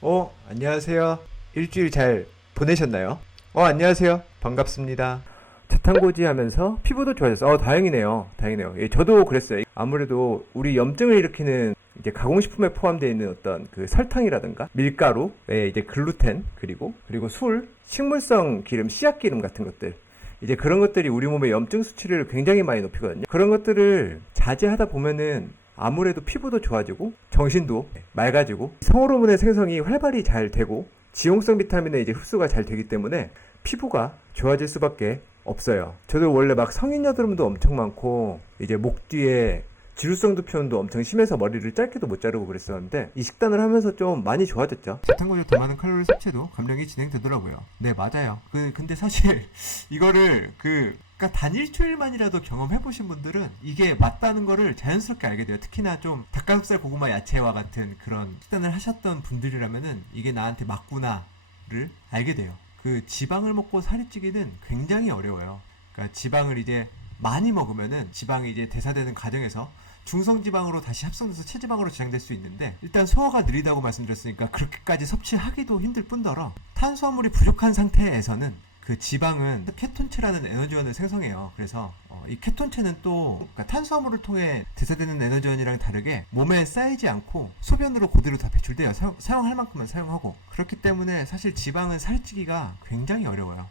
어, 안녕하세요. 일주일 잘 보내셨나요? 어, 안녕하세요. 반갑습니다. 자탄고지 하면서 피부도 좋아졌어. 어, 다행이네요. 다행이네요. 예, 저도 그랬어요. 아무래도 우리 염증을 일으키는 이제 가공식품에 포함되어 있는 어떤 그 설탕이라든가 밀가루, 예, 이제 글루텐, 그리고, 그리고 술, 식물성 기름, 씨앗 기름 같은 것들. 이제 그런 것들이 우리 몸의 염증 수치를 굉장히 많이 높이거든요. 그런 것들을 자제하다 보면은 아무래도 피부도 좋아지고 정신도 맑아지고 성호르몬의 생성이 활발히 잘 되고 지용성 비타민의 이제 흡수가 잘 되기 때문에 피부가 좋아질 수밖에 없어요. 저도 원래 막 성인 여드름도 엄청 많고 이제 목 뒤에 지루성 두피온도 엄청 심해서 머리를 짧게도 못 자르고 그랬었는데 이 식단을 하면서 좀 많이 좋아졌죠. 자탄고를 더 많은 칼로리 섭취도 감량이 진행되더라고요. 네, 맞아요. 그, 근데 사실 이거를 그, 그니까 단 일주일만이라도 경험해보신 분들은 이게 맞다는 거를 자연스럽게 알게 돼요. 특히나 좀 닭가슴살, 고구마, 야채와 같은 그런 식단을 하셨던 분들이라면은 이게 나한테 맞구나를 알게 돼요. 그 지방을 먹고 살이 찌기는 굉장히 어려워요. 그러니까 지방을 이제 많이 먹으면은 지방이 이제 대사되는 과정에서 중성지방으로 다시 합성돼서 체지방으로 저장될 수 있는데 일단 소화가 느리다고 말씀드렸으니까 그렇게까지 섭취하기도 힘들 뿐더러 탄수화물이 부족한 상태에서는 그 지방은 케톤체라는 에너지원을 생성해요. 그래서 어, 이 케톤체는 또 그러니까 탄수화물을 통해 대사되는 에너지원이랑 다르게 몸에 쌓이지 않고 소변으로 그대로 다 배출돼요. 사용, 사용할 만큼만 사용하고 그렇기 때문에 사실 지방은 살찌기가 굉장히 어려워요.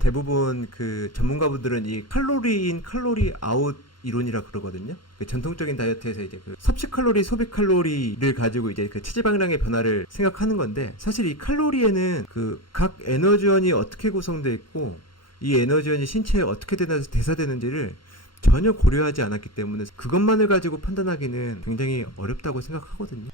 네. 대부분 그 전문가분들은 이 칼로리 인 칼로리 아웃 이론이라 그러거든요. 그 전통적인 다이어트에서 이제 그 섭취 칼로리, 소비 칼로리를 가지고 이제 그 체지방량의 변화를 생각하는 건데 사실 이 칼로리에는 그 각 에너지원이 어떻게 구성되어 있고 이 에너지원이 신체에 어떻게 대사- 대사되는지를 전혀 고려하지 않았기 때문에 그것만을 가지고 판단하기는 굉장히 어렵다고 생각하거든요.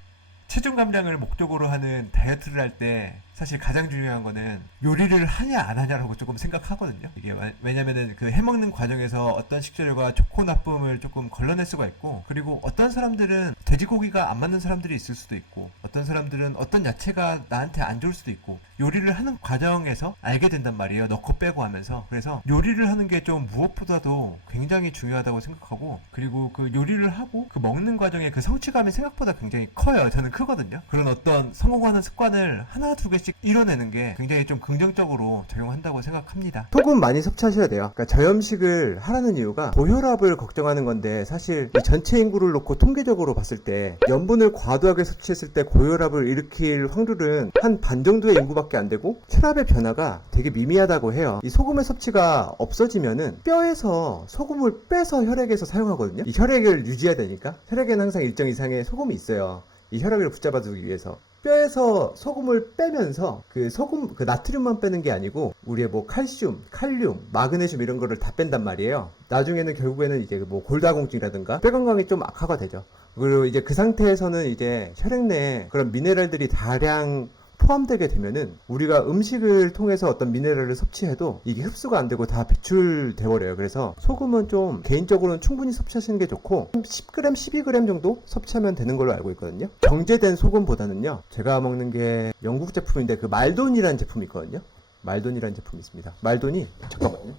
체중 감량을 목적으로 하는 다이어트를 할 때 사실 가장 중요한 거는 요리를 하냐 안 하냐라고 조금 생각하거든요. 이게 왜- 왜냐면은 그 해먹는 과정에서 어떤 식재료가 좋고 나쁨을 조금 걸러낼 수가 있고 그리고 어떤 사람들은 돼지고기가 안 맞는 사람들이 있을 수도 있고 어떤 사람들은 어떤 야채가 나한테 안 좋을 수도 있고 요리를 하는 과정에서 알게 된단 말이에요. 넣고 빼고 하면서 그래서 요리를 하는 게 좀 무엇보다도 굉장히 중요하다고 생각하고 그리고 그 요리를 하고 그 먹는 과정에 그 성취감이 생각보다 굉장히 커요. 저는 크거든요. 그런 어떤 성공하는 습관을 하나 두 개씩 이뤄내는 게 굉장히 좀 긍정적으로 작용한다고 생각합니다. 소금 많이 섭취하셔야 돼요. 그러니까 저염식을 하라는 이유가 고혈압을 걱정하는 건데 사실 이 전체 인구를 놓고 통계적으로 봤을 때 염분을 과도하게 섭취했을 때 고혈압을 일으킬 확률은 한 반 정도의 인구밖에 안 되고 혈압의 변화가 되게 미미하다고 해요. 이 소금의 섭취가 없어지면은 뼈에서 소금을 빼서 혈액에서 사용하거든요. 이 혈액을 유지해야 되니까 혈액에는 항상 일정 이상의 소금이 있어요. 이 혈액을 붙잡아주기 위해서 뼈에서 소금을 빼면서 그 소금 그 나트륨만 빼는 게 아니고 우리의 뭐 칼슘, 칼륨, 마그네슘 이런 거를 다 뺀단 말이에요. 나중에는 결국에는 이제 뭐 골다공증이라든가 뼈 건강이 좀 악화가 되죠. 그리고 이제 그 상태에서는 이제 혈액 내에 그런 미네랄들이 다량 포함되게 되면은 우리가 음식을 통해서 어떤 미네랄을 섭취해도 이게 흡수가 안 되고 다 배출돼 버려요. 그래서 소금은 좀 개인적으로는 충분히 섭취하시는 게 좋고 10g, 12g 정도 섭취하면 되는 걸로 알고 있거든요. 정제된 소금보다는요. 제가 먹는 게 영국 제품인데 그 말돈이라는 제품이 있거든요. 말돈이라는 제품이 있습니다. 말돈이 잠깐만요.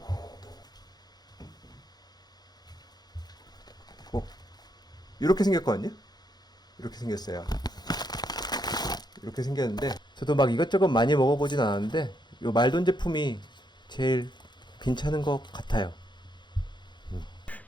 어, 이렇게 생겼거든요. 이렇게 생겼어요. 이렇게 생겼는데 저도 막 이것저것 많이 먹어보진 않았는데 이 말돈 제품이 제일 괜찮은 것 같아요.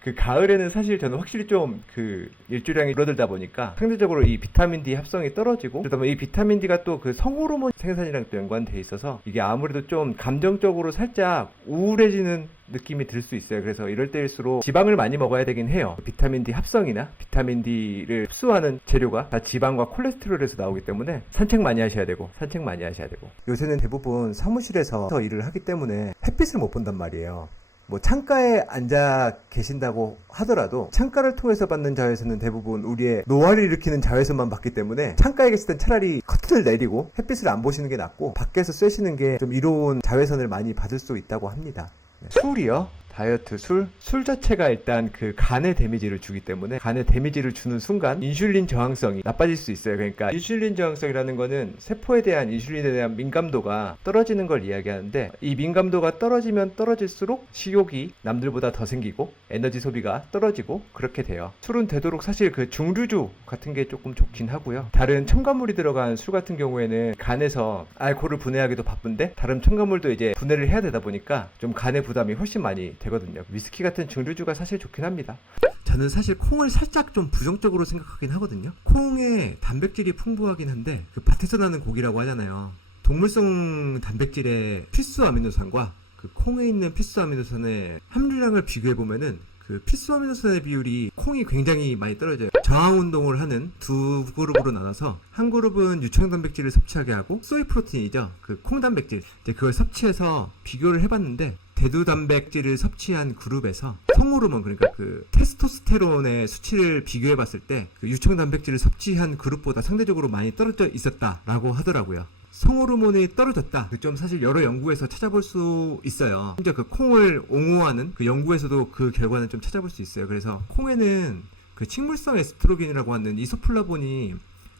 그 가을에는 사실 저는 확실히 좀 그 일주량이 줄어들다 보니까 상대적으로 이 비타민 D 합성이 떨어지고 그러다 보면 이 비타민 D가 또 그 성호르몬 생산이랑 또 연관돼 있어서 이게 아무래도 좀 감정적으로 살짝 우울해지는 느낌이 들 수 있어요. 그래서 이럴 때일수록 지방을 많이 먹어야 되긴 해요. 비타민 D 합성이나 비타민 D를 흡수하는 재료가 다 지방과 콜레스테롤에서 나오기 때문에 산책 많이 하셔야 되고 산책 많이 하셔야 되고 요새는 대부분 사무실에서 일을 하기 때문에 햇빛을 못 본단 말이에요. 뭐 창가에 앉아 계신다고 하더라도 창가를 통해서 받는 자외선은 대부분 우리의 노화를 일으키는 자외선만 받기 때문에 창가에 계실 땐 차라리 커튼을 내리고 햇빛을 안 보시는 게 낫고 밖에서 쐬시는 게 좀 이로운 자외선을 많이 받을 수 있다고 합니다. 네. 술이요? 다이어트 술, 술 자체가 일단 그 간에 데미지를 주기 때문에 간에 데미지를 주는 순간 인슐린 저항성이 나빠질 수 있어요. 그러니까 인슐린 저항성이라는 거는 세포에 대한 인슐린에 대한 민감도가 떨어지는 걸 이야기하는데 이 민감도가 떨어지면 떨어질수록 식욕이 남들보다 더 생기고 에너지 소비가 떨어지고 그렇게 돼요. 술은 되도록 사실 그 중류주 같은 게 조금 좋긴 하고요. 다른 첨가물이 들어간 술 같은 경우에는 간에서 알코올을 분해하기도 바쁜데 다른 첨가물도 이제 분해를 해야 되다 보니까 좀 간의 부담이 훨씬 많이 되 거든요. 위스키 같은 중류주가 사실 좋긴 합니다. 저는 사실 콩을 살짝 좀 부정적으로 생각하긴 하거든요. 콩에 단백질이 풍부하긴 한데 그 밭에서 나는 고기라고 하잖아요. 동물성 단백질의 필수 아미노산과 그 콩에 있는 필수 아미노산의 함유량을 비교해 보면은 그 필수 아미노산의 비율이 콩이 굉장히 많이 떨어져요. 저항 운동을 하는 두 그룹으로 나눠서 한 그룹은 유청 단백질을 섭취하게 하고 소이 프로틴이죠. 그 콩 단백질 이제 그걸 섭취해서 비교를 해봤는데 대두 단백질을 섭취한 그룹에서 성호르몬 그러니까 그 테스토스테론의 수치를 비교해 봤을 때 그 유청 단백질을 섭취한 그룹보다 상대적으로 많이 떨어져 있었다라고 하더라고요. 성호르몬이 떨어졌다. 그좀 사실 여러 연구에서 찾아볼 수 있어요. 심지어 그 콩을 옹호하는 그 연구에서도 그 결과는 좀 찾아볼 수 있어요. 그래서 콩에는 그 식물성 에스트로겐이라고 하는 이소플라본이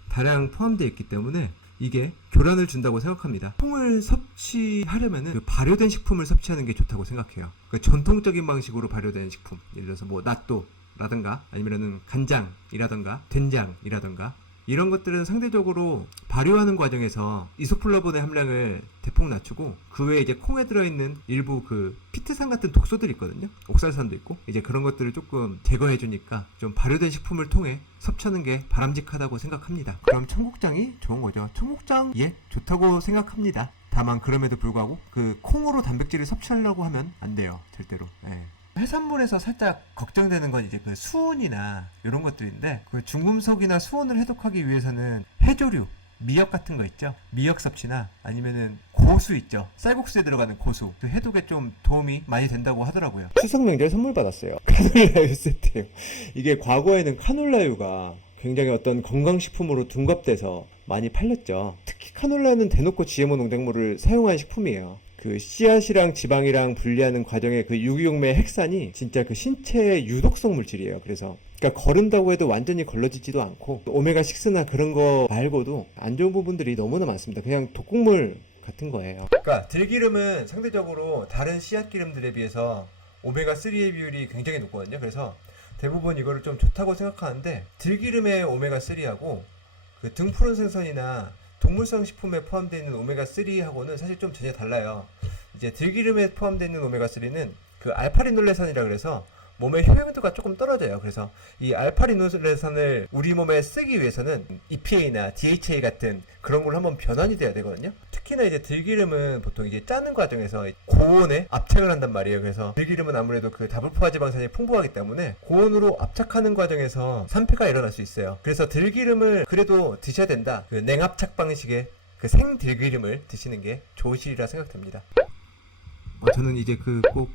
다량 포함되어 있기 때문에 이게 교란을 준다고 생각합니다. 콩을 섭취하려면은 그 발효된 식품을 섭취하는 게 좋다고 생각해요. 그 전통적인 방식으로 발효된 식품, 예를 들어서 뭐 낫또 라든가 아니면은 간장이라든가 된장이라든가 이런 것들은 상대적으로 발효하는 과정에서 이소플라본의 함량을 대폭 낮추고 그 외에 이제 콩에 들어있는 일부 그 피트산 같은 독소들이 있거든요. 옥살산도 있고 이제 그런 것들을 조금 제거해 주니까 좀 발효된 식품을 통해 섭취하는 게 바람직하다고 생각합니다. 그럼 청국장이 좋은 거죠. 청국장 예 좋다고 생각합니다. 다만 그럼에도 불구하고 그 콩으로 단백질을 섭취하려고 하면 안 돼요. 절대로. 예. 해산물에서 살짝 걱정되는 건 이제 그 수은이나 이런 것들인데 그 중금속이나 수은을 해독하기 위해서는 해조류 미역 같은 거 있죠? 미역 섭취나 아니면은 고수 있죠? 쌀국수에 들어가는 고수. 그 해독에 좀 도움이 많이 된다고 하더라고요. 추석 명절 선물 받았어요. 카놀라유 세트 이게 과거에는 카놀라유가 굉장히 어떤 건강식품으로 둔갑돼서 많이 팔렸죠. 특히 카놀라유는 대놓고 GMO 농작물을 사용한 식품이에요 그 씨앗이랑 지방이랑 분리하는 과정의 그 유기용매 핵산이 진짜 그 신체의 유독성 물질이에요. 그래서 그러니까 거른다고 해도 완전히 걸러지지도 않고 오메가 6나 그런 거 말고도 안 좋은 부분들이 너무나 많습니다. 그냥 독극물 같은 거예요. 그러니까 들기름은 상대적으로 다른 씨앗 기름들에 비해서 오메가 3의 비율이 굉장히 높거든요. 그래서 대부분 이거를 좀 좋다고 생각하는데 들기름의 오메가 3하고 그 등푸른 생선이나 동물성 식품에 포함되어 있는 오메가 3하고는 사실 좀 전혀 달라요. 이제 들기름에 포함되어 있는 오메가 3는 그 알파리놀레산이라 그래서 몸의 효용도가 조금 떨어져요. 그래서 이 알파리놀레산을 우리 몸에 쓰기 위해서는 EPA나 DHA 같은 그런 걸로 한번 변환이 돼야 되거든요. 특히나 이제 들기름은 보통 이제 짜는 과정에서 고온에 압착을 한단 말이에요. 그래서 들기름은 아무래도 그 다불포화 지방산이 풍부하기 때문에 고온으로 압착하는 과정에서 산패가 일어날 수 있어요. 그래서 들기름을 그래도 드셔야 된다. 그 냉압착 방식의 그 생들기름을 드시는 게 좋으시리라 생각됩니다. 어, 저는 이제 그꼭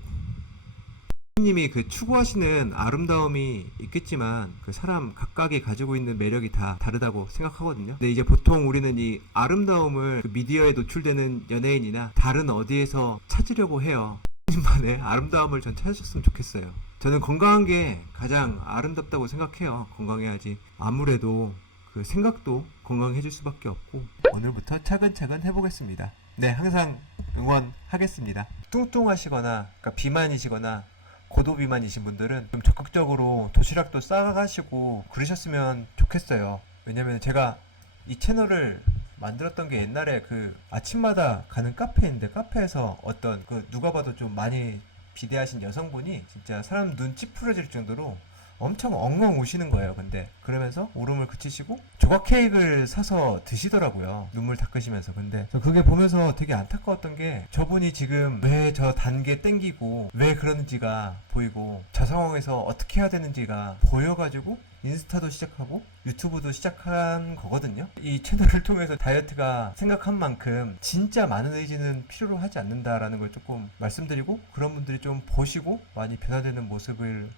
님이 그 추구하시는 아름다움이 있겠지만 그 사람 각각이 가지고 있는 매력이 다 다르다고 생각하거든요. 근데 이제 보통 우리는 이 아름다움을 그 미디어에 노출되는 연예인이나 다른 어디에서 찾으려고 해요. 만의 아름다움을 전 찾으셨으면 좋겠어요. 저는 건강한 게 가장 아름답다고 생각해요. 건강해야지. 아무래도 그 생각도 건강해질 수밖에 없고 오늘부터 차근차근 해보겠습니다. 네, 항상 응원하겠습니다. 뚱뚱하시거나 그러니까 비만이시거나 고도 비만이신 분들은 좀 적극적으로 도시락도 싸가시고 그러셨으면 좋겠어요. 왜냐면 제가 이 채널을 만들었던 게 옛날에 그 아침마다 가는 카페인데 카페에서 어떤 그 누가 봐도 좀 많이 비대하신 여성분이 진짜 사람 눈 찌푸려질 정도로 엄청 엉엉 우시는 거예요. 근데 그러면서 울음을 그치시고 조각 케이크를 사서 드시더라고요. 눈물 닦으시면서. 근데 저 그게 보면서 되게 안타까웠던 게 저분이 지금 왜 저 단계 땡기고 왜 그러는지가 보이고 저 상황에서 어떻게 해야 되는지가 보여가지고 인스타도 시작하고 유튜브도 시작한 거거든요. 이 채널을 통해서 다이어트가 생각한 만큼 진짜 많은 의지는 필요로 하지 않는다라는 걸 조금 말씀드리고 그런 분들이 좀 보시고 많이 변화되는 모습을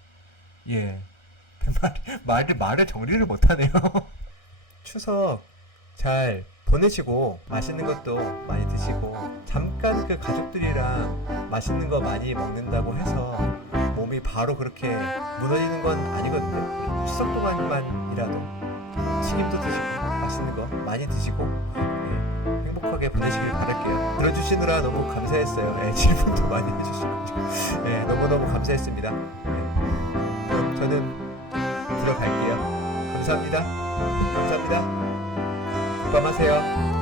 예 말, 말을 말을 정리를 못하네요. 추석 잘 보내시고 맛있는 것도 많이 드시고 잠깐 그 가족들이랑 맛있는 거 많이 먹는다고 해서 몸이 바로 그렇게 무너지는 건 아니거든요. 추석 동안만이라도 튀김도 드시고 맛있는 거 많이 드시고 예, 행복하게 보내시길 바랄게요. 들어주시느라 너무 감사했어요. 예, 질문도 많이 해주시고 예, 너무너무 감사했습니다. 저는 들어갈게요. 감사합니다. 감사합니다. 건강하세요.